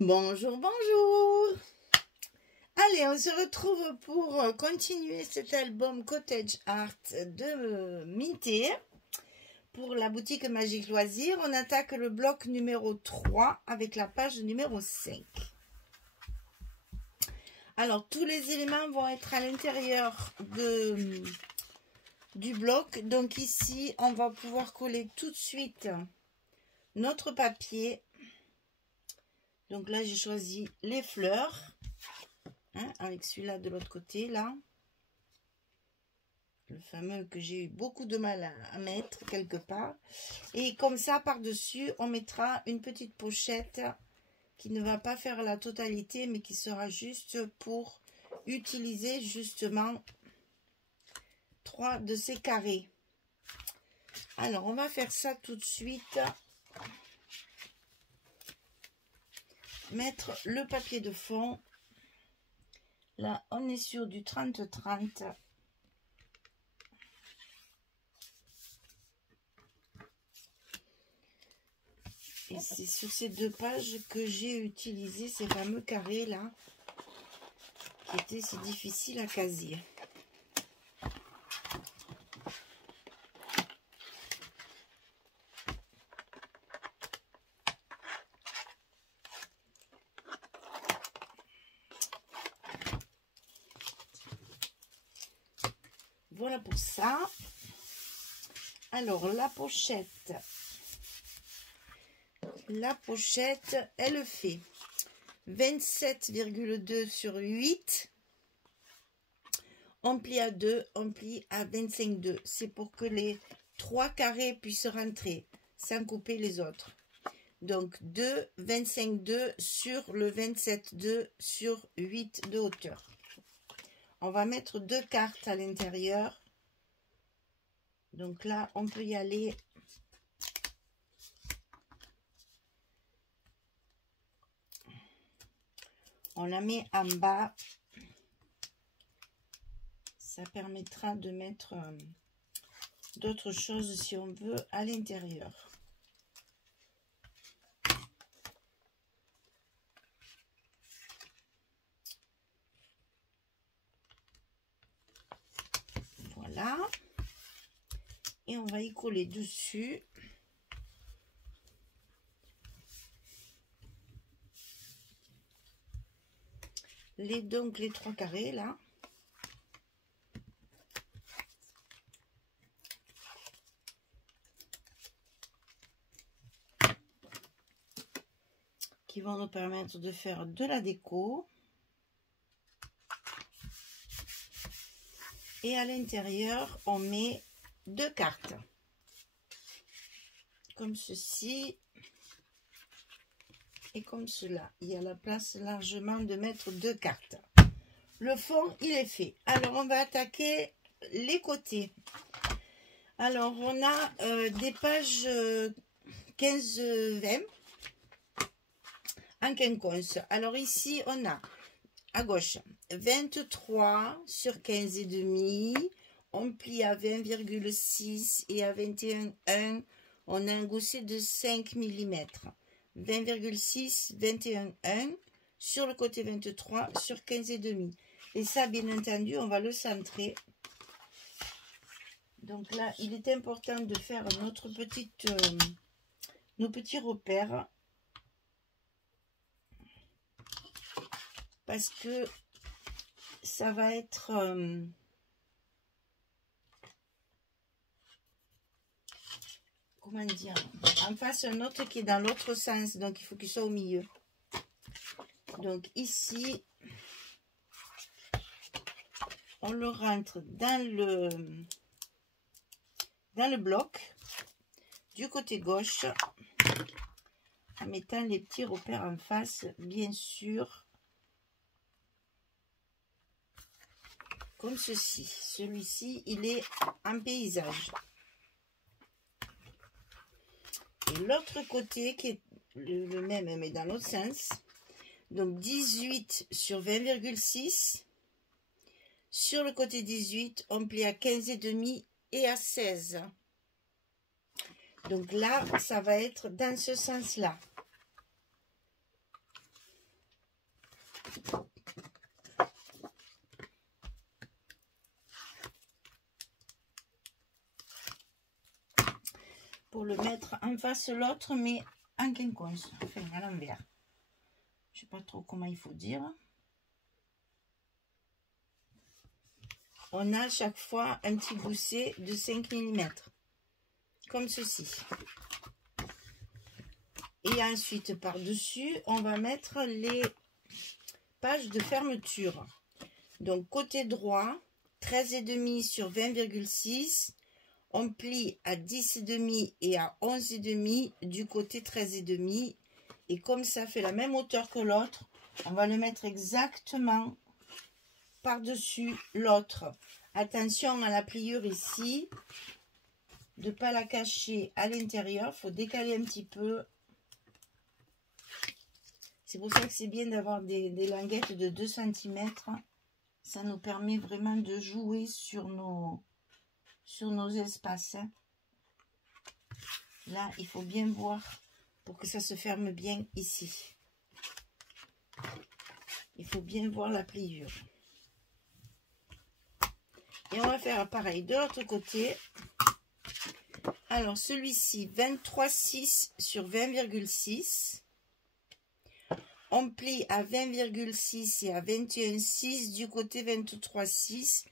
Bonjour, bonjour. Allez, on se retrouve pour continuer cet album Cottage Art de Minté pour la boutique Magique Loisirs. On attaque le bloc numéro 3 avec la page numéro 5. Alors, tous les éléments vont être à l'intérieur du bloc. Donc ici, on va pouvoir coller tout de suite notre papier. Donc là, j'ai choisi les fleurs, hein, avec celui-là de l'autre côté, là. Le fameux que j'ai eu beaucoup de mal à mettre quelque part. Et comme ça, par-dessus, on mettra une petite pochette qui ne va pas faire la totalité, mais qui sera juste pour utiliser justement 3 de ces carrés. Alors, on va faire ça tout de suite. Mettre le papier de fond. Là, on est sur du 30-30. Et c'est sur ces 2 pages que j'ai utilisé ces fameux carrés là, qui étaient si difficiles à caser. Voilà pour ça. Alors, la pochette, elle fait 27,2 sur 8. On plie à 2, on plie à 25,2. C'est pour que les 3 carrés puissent rentrer sans couper les autres. Donc, 2, 25,2 sur le 27,2 sur 8 de hauteur. On va mettre 2 cartes à l'intérieur. Donc là, on peut y aller. On la met en bas. Ça permettra de mettre d'autres choses si on veut à l'intérieur. Voilà. Et on va y coller dessus. Donc les 3 carrés là. Qui vont nous permettre de faire de la déco. Et à l'intérieur, on met 2 cartes. Comme ceci. Et comme cela. Il y a la place largement de mettre 2 cartes. Le fond, il est fait. Alors, on va attaquer les côtés. Alors, on a des pages 15-20 en quinconce. Alors, ici, on a à gauche 23 sur 15 et demi. On plie à 20,6 et à 21,1. On a un gousset de 5 mm. 20,6, 21,1 sur le côté 23 sur 15 et demi. Et ça, bien entendu, on va le centrer. Donc là, il est important de faire nos petits repères. Parce que ça va être... comment dire, en face un autre qui est dans l'autre sens, donc il faut qu'il soit au milieu. Donc ici, on le rentre dans le bloc du côté gauche en mettant les petits repères en face, bien sûr, comme ceci. Celui-ci, il est en paysage. Et l'autre côté qui est le même mais dans l'autre sens, donc 18 sur 20,6. Sur le côté 18, on plie à 15,5 et à 16. Donc là, ça va être dans ce sens-là. pour le mettre en face l'autre, mais en quinconce, enfin à l'envers. Je sais pas trop comment il faut dire. On a à chaque fois un petit gousset de 5 mm, comme ceci. Et ensuite, par-dessus, on va mettre les pages de fermeture. Donc, côté droit, 13,5 sur 20,6. On plie à 10,5 et à 11,5 du côté 13,5. Et comme ça fait la même hauteur que l'autre, on va le mettre exactement par-dessus l'autre. Attention à la pliure ici, de ne pas la cacher à l'intérieur. Il faut décaler un petit peu. C'est pour ça que c'est bien d'avoir des languettes de 2 cm. Ça nous permet vraiment de jouer sur nos espaces. Là, il faut bien voir pour que ça se ferme bien ici. Il faut bien voir la pliure. Et on va faire pareil de l'autre côté. Alors, celui-ci, 23,6 sur 20,6. On plie à 20,6 et à 21,6 du côté 23,6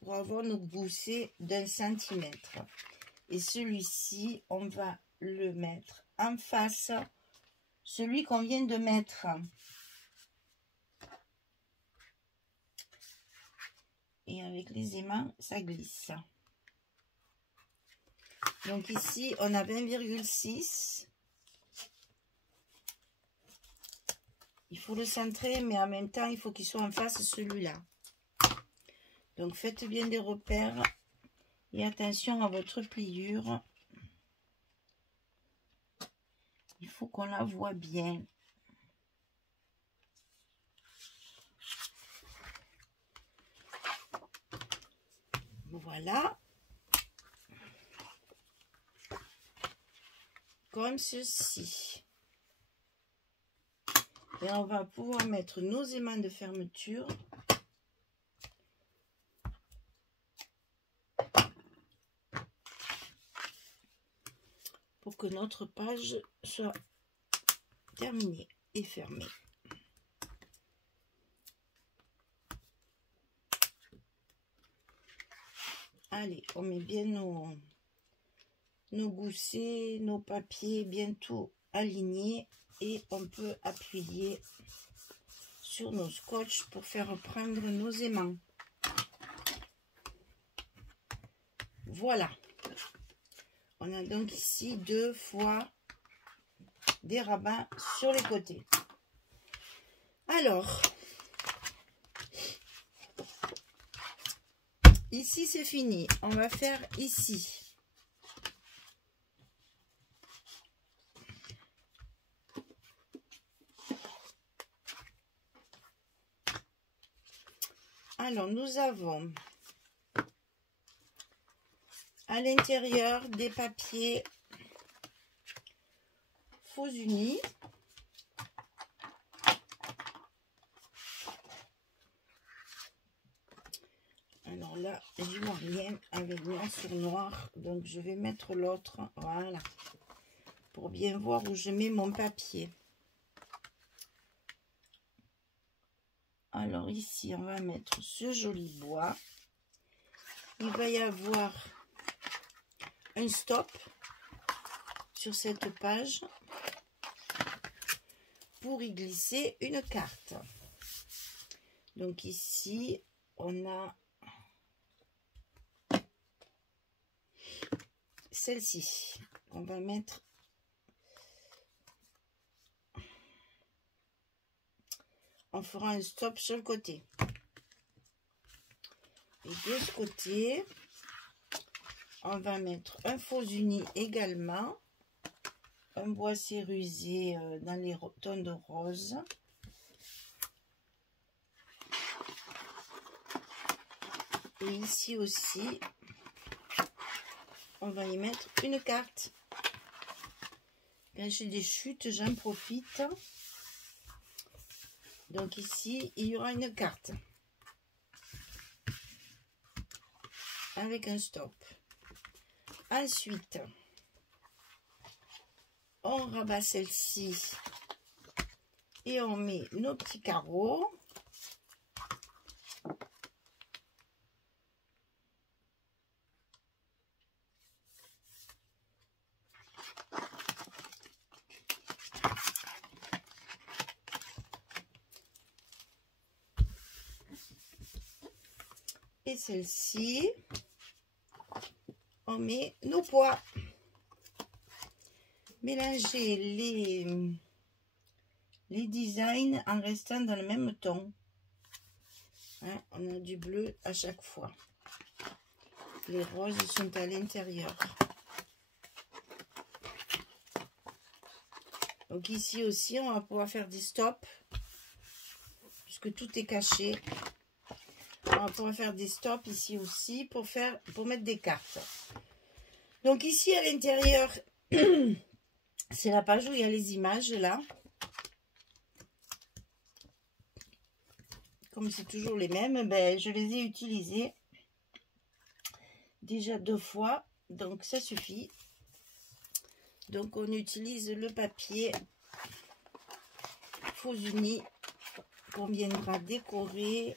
pour avoir nos goussets d'1 cm. Et celui-ci, on va le mettre en face, celui qu'on vient de mettre. Et avec les aimants, ça glisse. Donc ici, on a 20,6. Il faut le centrer, mais en même temps, il faut qu'il soit en face celui-là. Donc, faites bien des repères et attention à votre pliure. Il faut qu'on la voit bien. Voilà. Comme ceci. Et on va pouvoir mettre nos aimants de fermeture. Pour que notre page soit terminée et fermée. Allez, on met bien nos goussets, nos papiers, bien tout alignés. Et on peut appuyer sur nos scotch pour faire prendre nos aimants. Voilà. On a donc ici 2 fois des rabats sur les côtés. Alors, ici c'est fini. On va faire ici. Alors, nous avons à l'intérieur des papiers faux unis. Alors là, je vois rien avec noir sur noir, donc je vais mettre l'autre, voilà, pour bien voir où je mets mon papier. Alors ici, on va mettre ce joli bois. Il va y avoir un stop sur cette page pour y glisser une carte. Donc ici, on a celle-ci. On va mettre on fera un stop sur le côté. Et de ce côté, on va mettre un faux uni également. Un bois cérusé dans les tons de rose. Et ici aussi, on va y mettre une carte. Quand j'ai des chutes, j'en profite. Donc ici, il y aura une carte avec un stop. Ensuite, On rabat celle-ci et on met nos petits carreaux. Et celle-ci, on met nos pois. Mélanger les designs en restant dans le même ton. Hein, on a du bleu à chaque fois. Les roses sont à l'intérieur. Donc ici aussi, on va pouvoir faire des stops. Puisque tout est caché. On va pouvoir faire des stops ici aussi pour mettre des cartes. Donc ici à l'intérieur, c'est la page où il y a les images là. Comme c'est toujours les mêmes, ben, je les ai utilisées déjà 2 fois. Donc ça suffit. Donc on utilise le papier faux uni qu'on viendra décorer.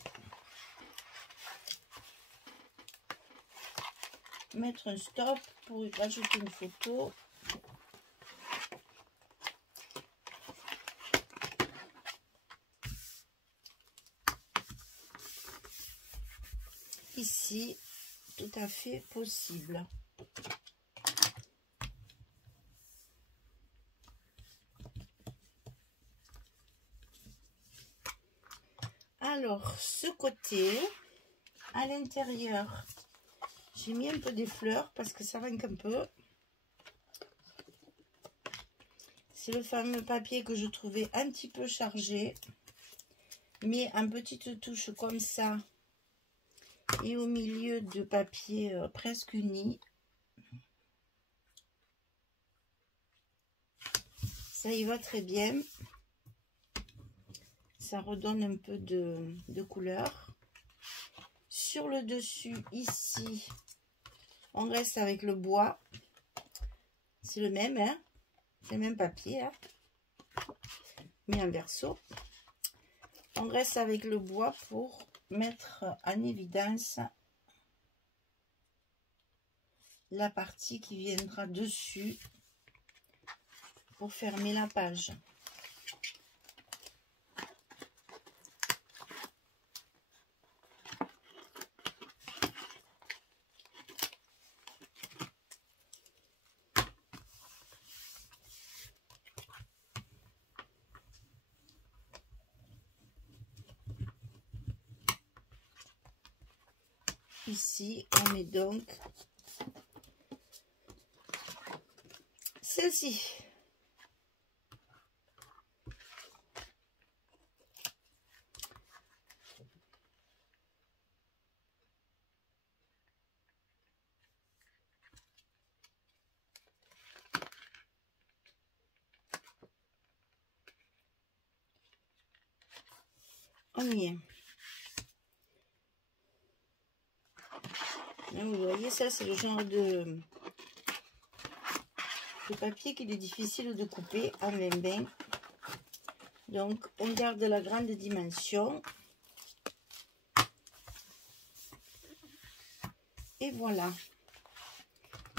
Mettre un stop pour rajouter une photo. Ici, tout à fait possible. Alors, ce côté, à l'intérieur, j'ai mis un peu des fleurs parce que ça manque un peu. C'est le fameux papier que je trouvais un petit peu chargé. Mais en petite touche comme ça. Et au milieu de papier presque uni. Ça y va très bien. Ça redonne un peu de couleur. Sur le dessus, ici, on reste avec le bois. C'est le même, hein? C'est le même papier, hein? Mais en verso. On reste avec le bois pour mettre en évidence la partie qui viendra dessus pour fermer la page. Ici, on met donc celle-ci. On y est. Là, vous voyez, ça c'est le genre de papier qu'il est difficile de couper en 20. Donc on garde la grande dimension. Et voilà.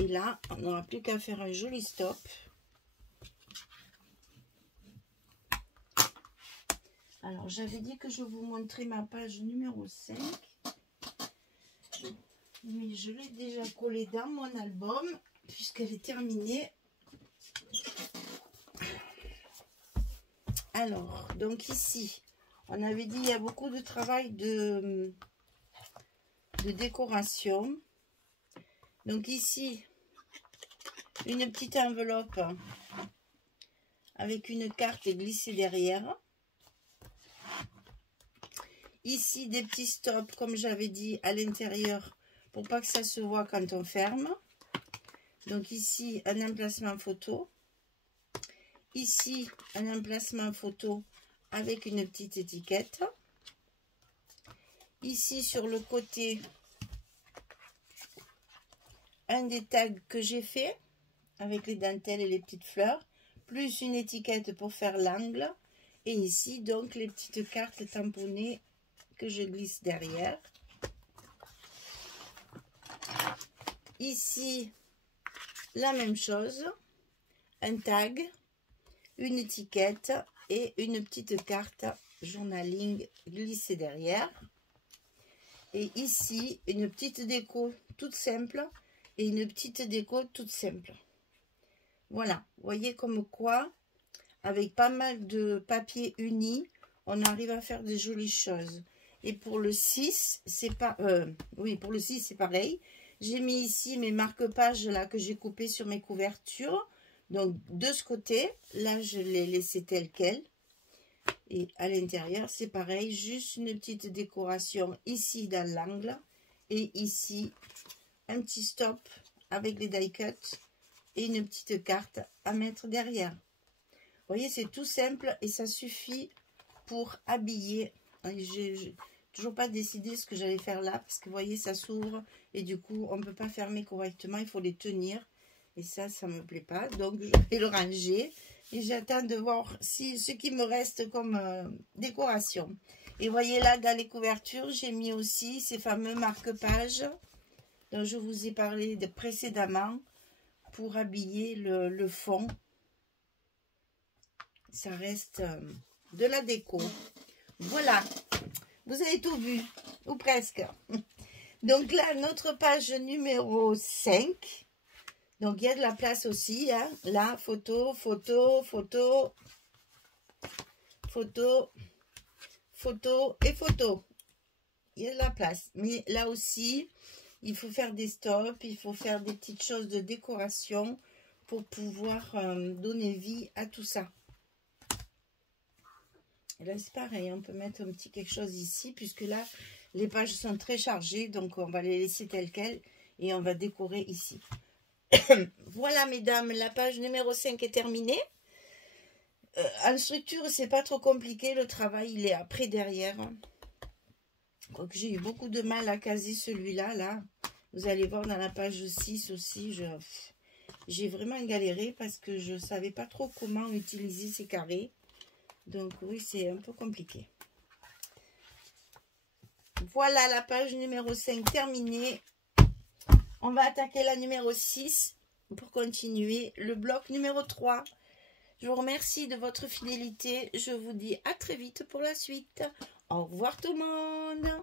Et là, on n'aura plus qu'à faire un joli stop. Alors, j'avais dit que je vous montrais ma page numéro 5. Mais je l'ai déjà collée dans mon album, puisqu'elle est terminée. Alors, donc ici, on avait dit il y a beaucoup de travail de décoration. Donc ici, une petite enveloppe avec une carte glissée derrière. Ici, des petits stops, comme j'avais dit, à l'intérieur, pour pas que ça se voit quand on ferme. Donc ici, un emplacement photo. Ici, un emplacement photo avec une petite étiquette. Ici, sur le côté, un des tags que j'ai fait avec les dentelles et les petites fleurs plus une étiquette pour faire l'angle. Et ici, donc, les petites cartes tamponnées que je glisse derrière. Ici, la même chose. Un tag, une étiquette et une petite carte journaling glissée derrière. Et ici, une petite déco toute simple et une petite déco toute simple. Voilà, vous voyez comme quoi, avec pas mal de papier uni, on arrive à faire des jolies choses. Et pour le 6, c'est pas oui, pour le 6, c'est pareil. J'ai mis ici mes marque-pages là que j'ai coupés sur mes couvertures. Donc de ce côté, là je l'ai laissé tel quel. Et à l'intérieur, c'est pareil, juste une petite décoration ici dans l'angle. Et ici, un petit stop avec les die cuts et une petite carte à mettre derrière. Vous voyez, c'est tout simple et ça suffit pour habiller. J'ai toujours pas décidé ce que j'allais faire là parce que vous voyez, ça s'ouvre et du coup, on ne peut pas fermer correctement, il faut les tenir. Et ça me plaît pas. Donc, je vais le ranger. Et j'attends de voir si ce qui me reste comme décoration. Et voyez là, dans les couvertures, j'ai mis aussi ces fameux marque-pages dont je vous ai parlé précédemment pour habiller le fond. Ça reste de la déco. Voilà. Vous avez tout vu. Ou presque. Donc là, notre page numéro 5. Donc, il y a de la place aussi, hein. Là, photo, photo, photo, photo, photo et photo. Il y a de la place. Mais là aussi, il faut faire des stops, il faut faire des petites choses de décoration pour pouvoir donner vie à tout ça. Et là, c'est pareil, on peut mettre un petit quelque chose ici, puisque là, les pages sont très chargées. Donc, on va les laisser telles quelles et on va décorer ici. Voilà mesdames, la page numéro 5 est terminée. En structure, c'est pas trop compliqué. Le travail, il est après derrière. Quoique j'ai eu beaucoup de mal à caser celui-là. Là. Vous allez voir dans la page 6 aussi. J'ai vraiment galéré parce que je savais pas trop comment utiliser ces carrés. Donc oui, c'est un peu compliqué. Voilà la page numéro 5 terminée. On va attaquer la numéro 6 pour continuer le bloc numéro 3. Je vous remercie de votre fidélité. Je vous dis à très vite pour la suite. Au revoir tout le monde.